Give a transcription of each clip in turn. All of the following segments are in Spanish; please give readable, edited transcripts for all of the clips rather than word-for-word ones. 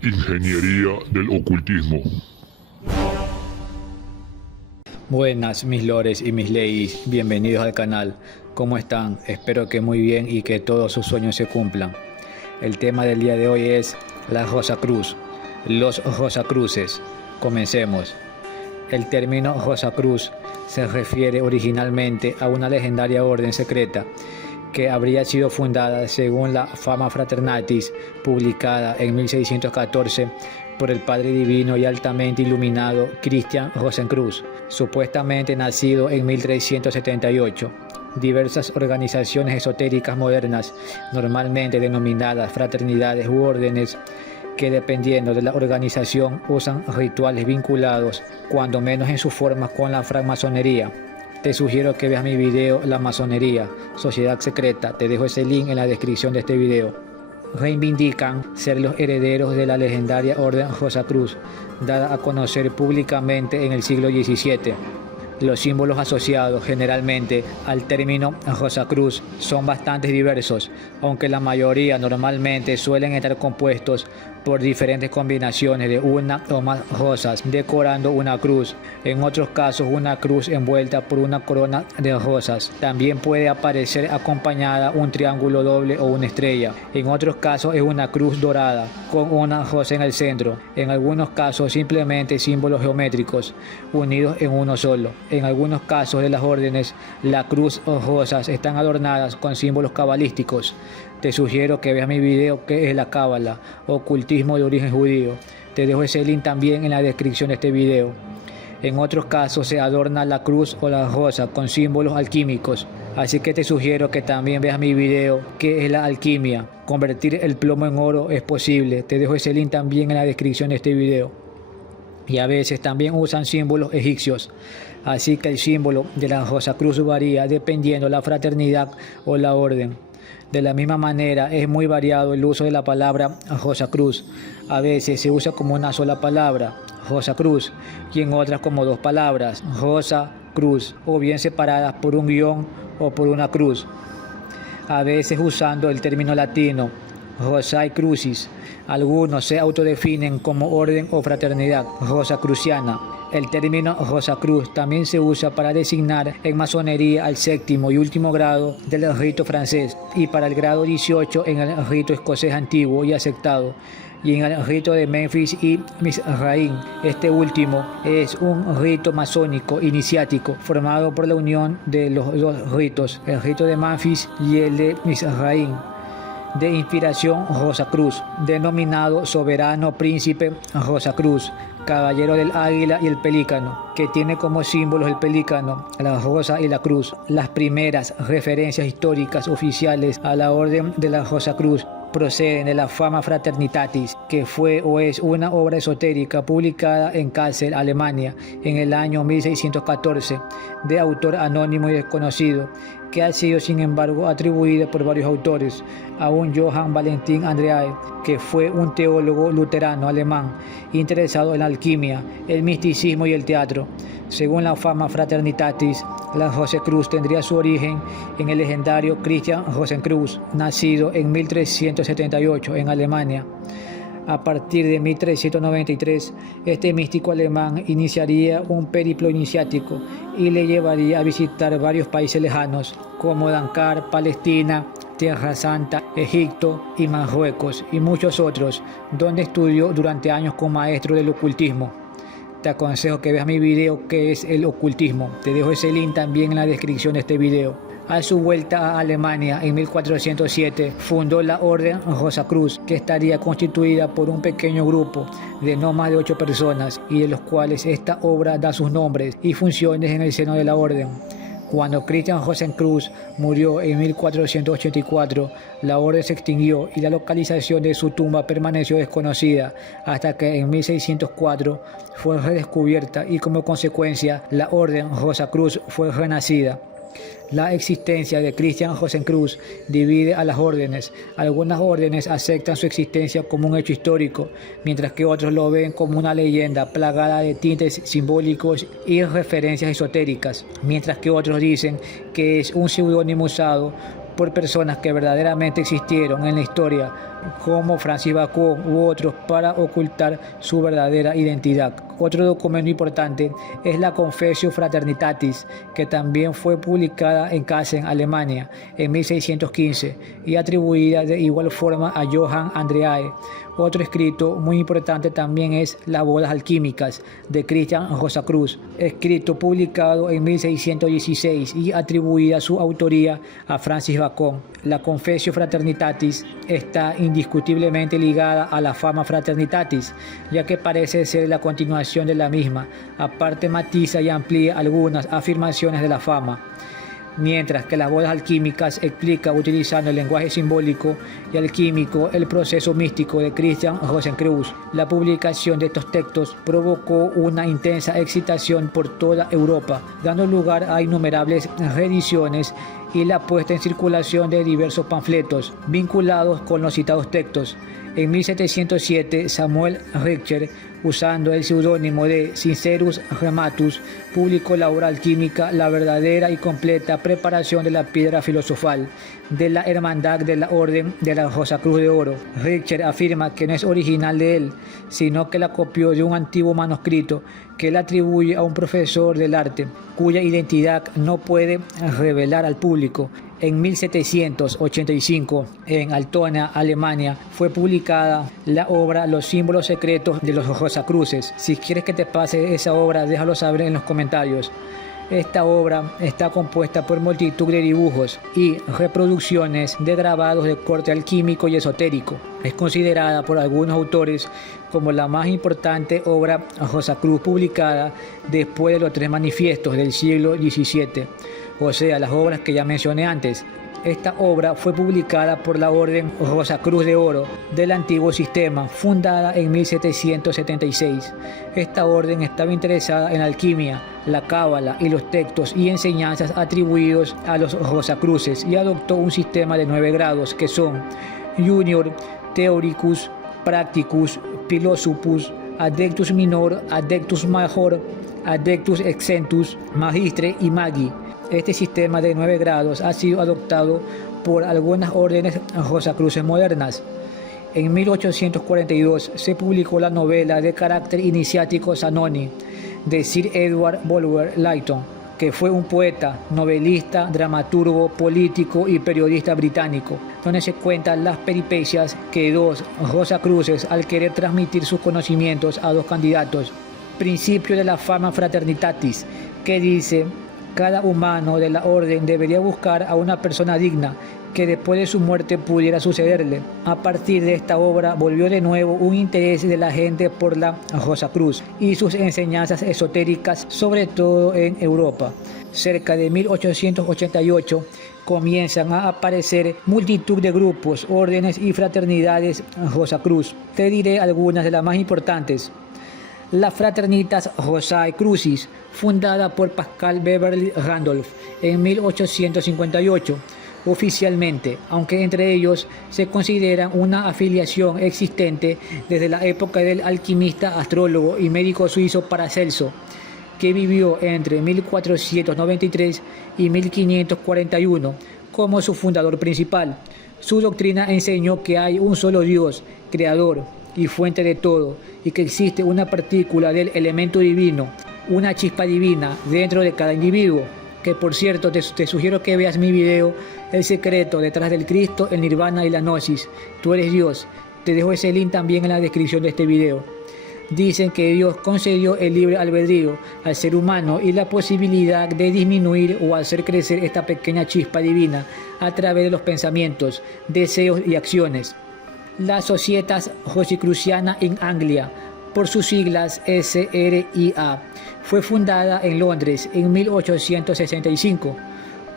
Ingeniería del ocultismo. Buenas mis lores y mis ladies, bienvenidos al canal. ¿Cómo están? Espero que muy bien y que todos sus sueños se cumplan. El tema del día de hoy es la Rosacruz, los Rosacruces. Comencemos. El término Rosacruz se refiere originalmente a una legendaria orden secreta que habría sido fundada según la Fama Fraternatis, publicada en 1614 por el Padre Divino y altamente iluminado Christian Rosenkreuz, supuestamente nacido en 1378. Diversas organizaciones esotéricas modernas, normalmente denominadas fraternidades u órdenes, que dependiendo de la organización usan rituales vinculados, cuando menos en su forma, con la francmasonería. Te sugiero que veas mi video La Masonería, Sociedad Secreta. Te dejo ese link en la descripción de este video. Reivindican ser los herederos de la legendaria Orden Rosacruz, dada a conocer públicamente en el siglo XVII. Los símbolos asociados generalmente al término Rosacruz son bastante diversos, aunque la mayoría normalmente suelen estar compuestos por diferentes combinaciones de una o más rosas decorando una cruz. En otros casos, una cruz envuelta por una corona de rosas. También puede aparecer acompañada un triángulo doble o una estrella. En otros casos es una cruz dorada con una rosa en el centro. En algunos casos simplemente símbolos geométricos unidos en uno solo. En algunos casos de las órdenes, la cruz o rosas están adornadas con símbolos cabalísticos. Te sugiero que veas mi video que es la cábala, ocultismo de origen judío. Te dejo ese link también en la descripción de este video. En otros casos se adorna la cruz o la rosa con símbolos alquímicos. Así que te sugiero que también veas mi video que es la alquimia. Convertir el plomo en oro es posible. Te dejo ese link también en la descripción de este video. Y a veces también usan símbolos egipcios. Así que el símbolo de la Rosacruz varía dependiendo la fraternidad o la orden. De la misma manera es muy variado el uso de la palabra Rosacruz. A veces se usa como una sola palabra, Rosacruz, y en otras como dos palabras, Rosa, Cruz, o bien separadas por un guión o por una cruz. A veces usando el término latino, Rosae Crucis. Algunos se autodefinen como orden o fraternidad rosacruciana. El término Rosacruz también se usa para designar en masonería al séptimo y último grado del rito francés y para el grado 18 en el rito escocés antiguo y aceptado, y en el rito de Memphis y Mizraim. Este último es un rito masónico iniciático formado por la unión de los dos ritos, el rito de Memphis y el de Mizraim, de inspiración Rosacruz, denominado Soberano Príncipe Rosacruz, Caballero del Águila y el Pelícano, que tiene como símbolos el pelícano, la rosa y la cruz. Las primeras referencias históricas oficiales a la Orden de la Rosacruz proceden de la Fama Fraternitatis, que fue o es una obra esotérica publicada en Kassel, Alemania, en el año 1614, de autor anónimo y desconocido, que ha sido sin embargo atribuida por varios autores a un Johann Valentin Andreae, que fue un teólogo luterano alemán interesado en la alquimia, el misticismo y el teatro. Según la Fama Fraternitatis, la Rosacruz tendría su origen en el legendario Christian Rosenkreuz, nacido en 1378 en Alemania. A partir de 1393, este místico alemán iniciaría un periplo iniciático y le llevaría a visitar varios países lejanos, como Dakar, Palestina, Tierra Santa, Egipto y Marruecos, y muchos otros, donde estudió durante años con maestros del ocultismo. Te aconsejo que veas mi video que es el ocultismo. Te dejo ese link también en la descripción de este video. A su vuelta a Alemania en 1407 fundó la Orden Rosacruz, que estaría constituida por un pequeño grupo de no más de 8 personas, y de los cuales esta obra da sus nombres y funciones en el seno de la orden. Cuando Christian Rosenkreuz murió en 1484, la orden se extinguió y la localización de su tumba permaneció desconocida hasta que en 1604 fue redescubierta y como consecuencia la orden Rosacruz fue renacida. La existencia de Christian Rosenkreuz divide a las órdenes. Algunas órdenes aceptan su existencia como un hecho histórico, mientras que otros lo ven como una leyenda plagada de tintes simbólicos y referencias esotéricas, mientras que otros dicen que es un seudónimo usado por personas que verdaderamente existieron en la historia como Francis Bacon u otros para ocultar su verdadera identidad. Otro documento importante es la Confessio Fraternitatis, que también fue publicada en Kassel, Alemania, en 1615 y atribuida de igual forma a Johann Andreae. Otro escrito muy importante también es Las bodas alquímicas de Christian Rosacruz, escrito publicado en 1616 y atribuida su autoría a Francis Bacon. La Confessio Fraternitatis está indiscutiblemente ligada a la Fama Fraternitatis, ya que parece ser la continuación de la misma. Aparte matiza y amplía algunas afirmaciones de la Fama, mientras que las bodas alquímicas explica utilizando el lenguaje simbólico y alquímico el proceso místico de Christian Rosenkreuz. La publicación de estos textos provocó una intensa excitación por toda Europa, dando lugar a innumerables reediciones y la puesta en circulación de diversos panfletos vinculados con los citados textos. En 1707, Samuel Richter, usando el seudónimo de Sincerus Rematus, publicó la obra alquímica La verdadera y completa preparación de la piedra filosofal de la Hermandad de la Orden de la Rosacruz de Oro. Richter afirma que no es original de él, sino que la copió de un antiguo manuscrito que él atribuye a un profesor del arte, cuya identidad no puede revelar al público. En 1785, en Altona, Alemania, fue publicada la obra Los símbolos secretos de los Rosacruces. Si quieres que te pase esa obra, déjalo saber en los comentarios. Esta obra está compuesta por multitud de dibujos y reproducciones de grabados de corte alquímico y esotérico. Es considerada por algunos autores como la más importante obra Rosacruz publicada después de los 3 manifiestos del siglo XVII, o sea, las obras que ya mencioné antes. Esta obra fue publicada por la Orden Rosacruz de Oro del antiguo sistema, fundada en 1776. Esta orden estaba interesada en la alquimia, la cábala y los textos y enseñanzas atribuidos a los Rosacruces, y adoptó un sistema de 9 grados que son Junior, Theoricus, Practicus, Philosophus, Adeptus Minor, Adeptus Major, Adeptus Exentus, Magistre y Magi. Este sistema de 9 grados ha sido adoptado por algunas órdenes rosacruces modernas. En 1842 se publicó la novela de carácter iniciático Zanoni de Sir Edward Bulwer Lytton, que fue un poeta, novelista, dramaturgo, político y periodista británico, donde se cuentan las peripecias que 2 Rosacruces, al querer transmitir sus conocimientos a 2 candidatos. Principio de la Fama Fraternitatis, que dice: cada humano de la orden debería buscar a una persona digna que después de su muerte pudiera sucederle. A partir de esta obra volvió de nuevo un interés de la gente por la Rosacruz y sus enseñanzas esotéricas, sobre todo en Europa. Cerca de 1888 comienzan a aparecer multitud de grupos, órdenes y fraternidades Rosacruz. Te diré algunas de las más importantes. La Fraternitas Rosae Crucis, fundada por Pascal Beverly Randolph en 1858, oficialmente, aunque entre ellos se consideran una afiliación existente desde la época del alquimista, astrólogo y médico suizo Paracelso, que vivió entre 1493 y 1541 como su fundador principal. Su doctrina enseñó que hay un solo Dios, creador y fuente de todo, y que existe una partícula del elemento divino, una chispa divina dentro de cada individuo. Que por cierto, te sugiero que veas mi video El secreto detrás del Cristo, el Nirvana y la Gnosis. Tú eres Dios. Te dejo ese link también en la descripción de este video. Dicen que Dios concedió el libre albedrío al ser humano y la posibilidad de disminuir o hacer crecer esta pequeña chispa divina a través de los pensamientos, deseos y acciones. La Societas Rosicruciana in Anglia, por sus siglas SRIA, fue fundada en Londres en 1865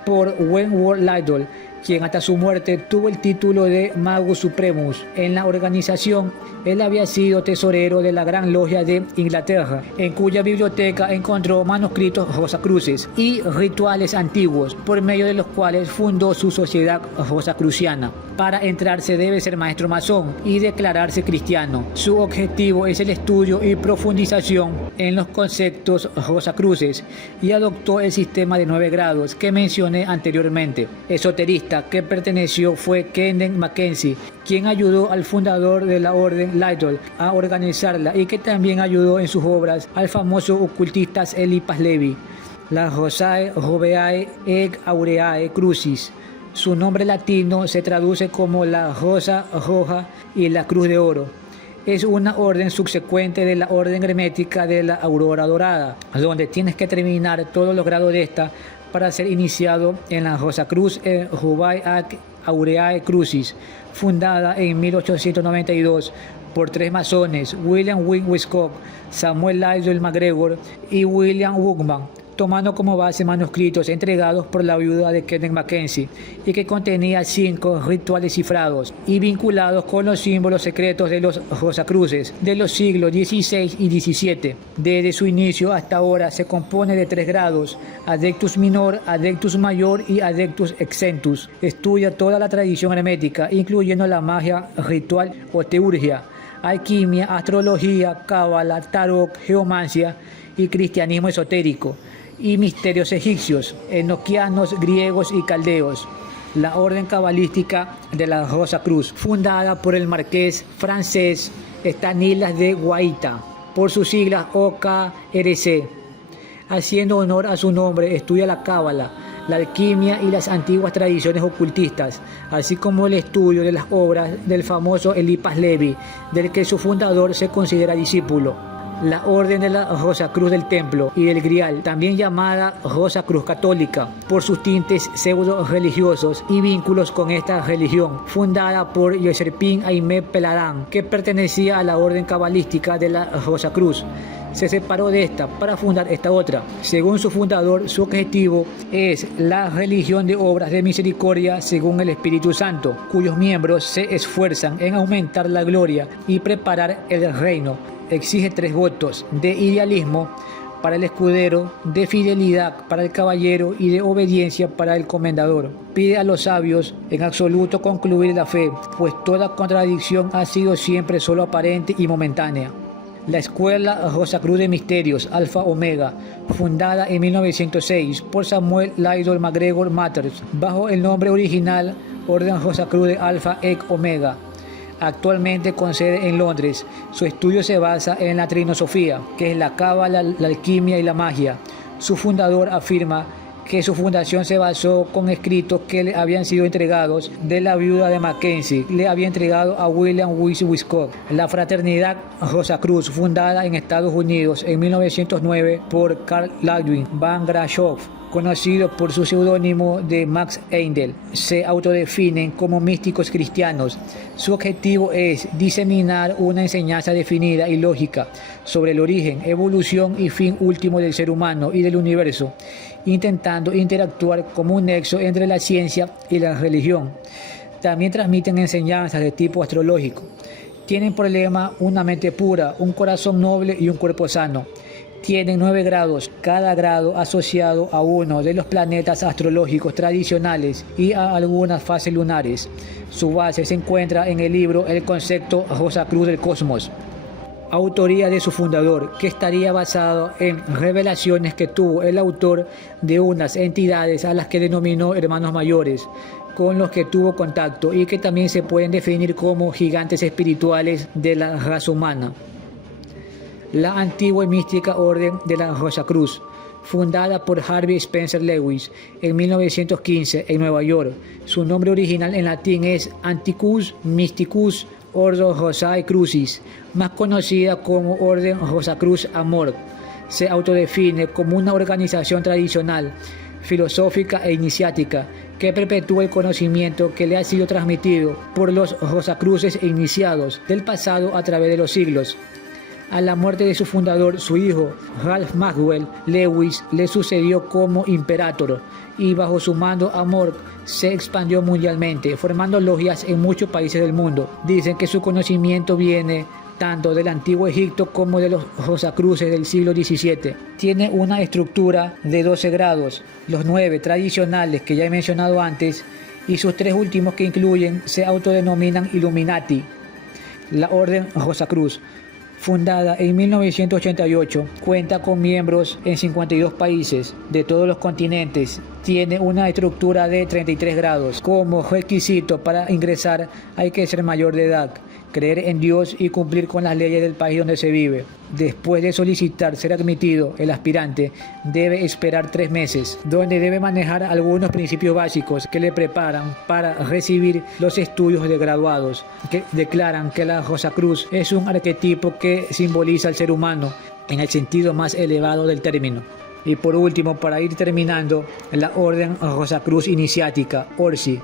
por Wentworth Lytton, quien hasta su muerte tuvo el título de Magus Supremus. En la organización, él había sido tesorero de la Gran Logia de Inglaterra, en cuya biblioteca encontró manuscritos rosacruces y rituales antiguos, por medio de los cuales fundó su sociedad rosacruciana. Para entrar se debe ser maestro masón y declararse cristiano. Su objetivo es el estudio y profundización en los conceptos rosacruces, y adoptó el sistema de 9 grados que mencioné anteriormente. Esoterista. esta que perteneció fue Kenneth Mackenzie, quien ayudó al fundador de la orden Liddell a organizarla y que también ayudó en sus obras al famoso ocultista Eliphas Levi. La Rosae Joveae ec Aureae Crucis. Su nombre latino se traduce como la Rosa Roja y la Cruz de Oro. Es una orden subsecuente de la orden hermética de la Aurora Dorada, donde tienes que terminar todos los grados de esta para ser iniciado en la Rosacruz Joveae ac Aureae Crucis, fundada en 1892 por tres masones, William Wynne Wiscott, Samuel Liddell McGregor y William Woodman, tomando como base manuscritos entregados por la viuda de Kenneth Mackenzie y que contenía 5 rituales cifrados y vinculados con los símbolos secretos de los Rosacruces de los siglos XVI y XVII. Desde su inicio hasta ahora se compone de 3 grados: Adeptus Minor, Adeptus Mayor y Adeptus Exentus. Estudia toda la tradición hermética, incluyendo la magia ritual o teurgia, alquimia, astrología, cábala, tarot, geomancia y cristianismo esotérico, y misterios egipcios, enoquianos, griegos y caldeos. La orden cabalística de la Rosacruz, fundada por el marqués francés Stanislas de Guaita, por sus siglas OKRC. Haciendo honor a su nombre, estudia la cábala, la alquimia y las antiguas tradiciones ocultistas, así como el estudio de las obras del famoso Eliphas Levi, del que su fundador se considera discípulo. La orden de la Rosacruz del Templo y del Grial, también llamada Rosacruz Católica, por sus tintes pseudo-religiosos y vínculos con esta religión, fundada por Yeserpín Aimé Peladán, que pertenecía a la orden cabalística de la Rosacruz. Se separó de esta para fundar esta otra. Según su fundador, su objetivo es la religión de obras de misericordia según el Espíritu Santo, cuyos miembros se esfuerzan en aumentar la gloria y preparar el reino. Exige 3 votos: de idealismo para el escudero, de fidelidad para el caballero y de obediencia para el comendador. Pide a los sabios en absoluto concluir la fe, pues toda contradicción ha sido siempre solo aparente y momentánea. La Escuela Rosacruz de Misterios, Alfa Omega, fundada en 1906 por Samuel Liddell McGregor Matters, bajo el nombre original Orden Rosacruz de Alfa ec Omega. Actualmente con sede en Londres. Su estudio se basa en la trinosofía, que es la cábala, la alquimia y la magia. Su fundador afirma que su fundación se basó con escritos que le habían sido entregados de la viuda de Mackenzie, le había entregado a William Wynne Wiscott. La Fraternidad Rosacruz, fundada en Estados Unidos en 1909 por Karl Ludwig van Grashoff, conocido por su seudónimo de Max Heindel, se autodefinen como místicos cristianos. Su objetivo es diseminar una enseñanza definida y lógica sobre el origen, evolución y fin último del ser humano y del universo, intentando interactuar como un nexo entre la ciencia y la religión. También transmiten enseñanzas de tipo astrológico. Tienen por lema una mente pura, un corazón noble y un cuerpo sano. Tienen 9 grados, cada grado asociado a uno de los planetas astrológicos tradicionales y a algunas fases lunares. Su base se encuentra en el libro El concepto Rosacruz del Cosmos, autoría de su fundador, que estaría basado en revelaciones que tuvo el autor de unas entidades a las que denominó hermanos mayores, con los que tuvo contacto y que también se pueden definir como gigantes espirituales de la raza humana. La antigua y mística Orden de la Rosacruz, fundada por Harvey Spencer Lewis en 1915 en Nueva York. Su nombre original en latín es Antiquus Mysticus Ordo Rosae Crucis, más conocida como Orden Rosacruz Amor. Se autodefine como una organización tradicional, filosófica e iniciática que perpetúa el conocimiento que le ha sido transmitido por los Rosacruces e iniciados del pasado a través de los siglos. A la muerte de su fundador, su hijo, Ralph Maxwell Lewis, le sucedió como imperator y bajo su mando Amor se expandió mundialmente, formando logias en muchos países del mundo. Dicen que su conocimiento viene tanto del antiguo Egipto como de los Rosacruces del siglo XVII. Tiene una estructura de 12 grados, los 9 tradicionales que ya he mencionado antes y sus 3 últimos que incluyen se autodenominan Illuminati. La Orden Rosacruz, fundada en 1988, cuenta con miembros en 52 países de todos los continentes tiene una estructura de 33 grados. Como requisito para ingresar hay que ser mayor de edad, creer en Dios y cumplir con las leyes del país donde se vive. Después de solicitar ser admitido, el aspirante debe esperar 3 meses, donde debe manejar algunos principios básicos que le preparan para recibir los estudios de graduados, que declaran que la Rosacruz es un arquetipo que simboliza al ser humano en el sentido más elevado del término. Y por último, para ir terminando, la Orden Rosacruz Iniciática, ORSI,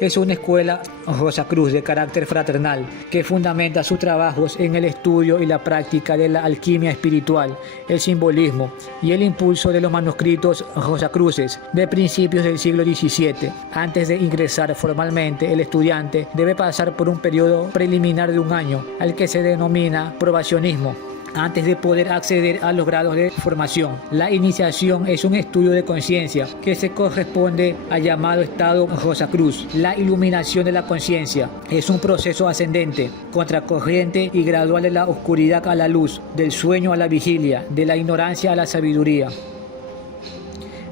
es una escuela Rosacruz de carácter fraternal que fundamenta sus trabajos en el estudio y la práctica de la alquimia espiritual, el simbolismo y el impulso de los manuscritos Rosacruces de principios del siglo XVII. Antes de ingresar formalmente, el estudiante debe pasar por un periodo preliminar de 1 año, al que se denomina probacionismo, antes de poder acceder a los grados de formación. La iniciación es un estudio de conciencia que se corresponde al llamado estado Rosacruz. La iluminación de la conciencia es un proceso ascendente, contracorriente y gradual de la oscuridad a la luz, del sueño a la vigilia, de la ignorancia a la sabiduría.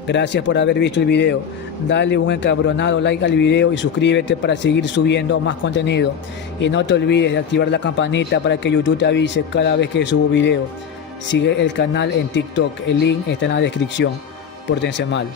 Gracias por haber visto el video. Dale un encabronado like al video y suscríbete para seguir subiendo más contenido. Y no te olvides de activar la campanita para que YouTube te avise cada vez que subo video. Sigue el canal en TikTok, el link está en la descripción. Pórtense mal.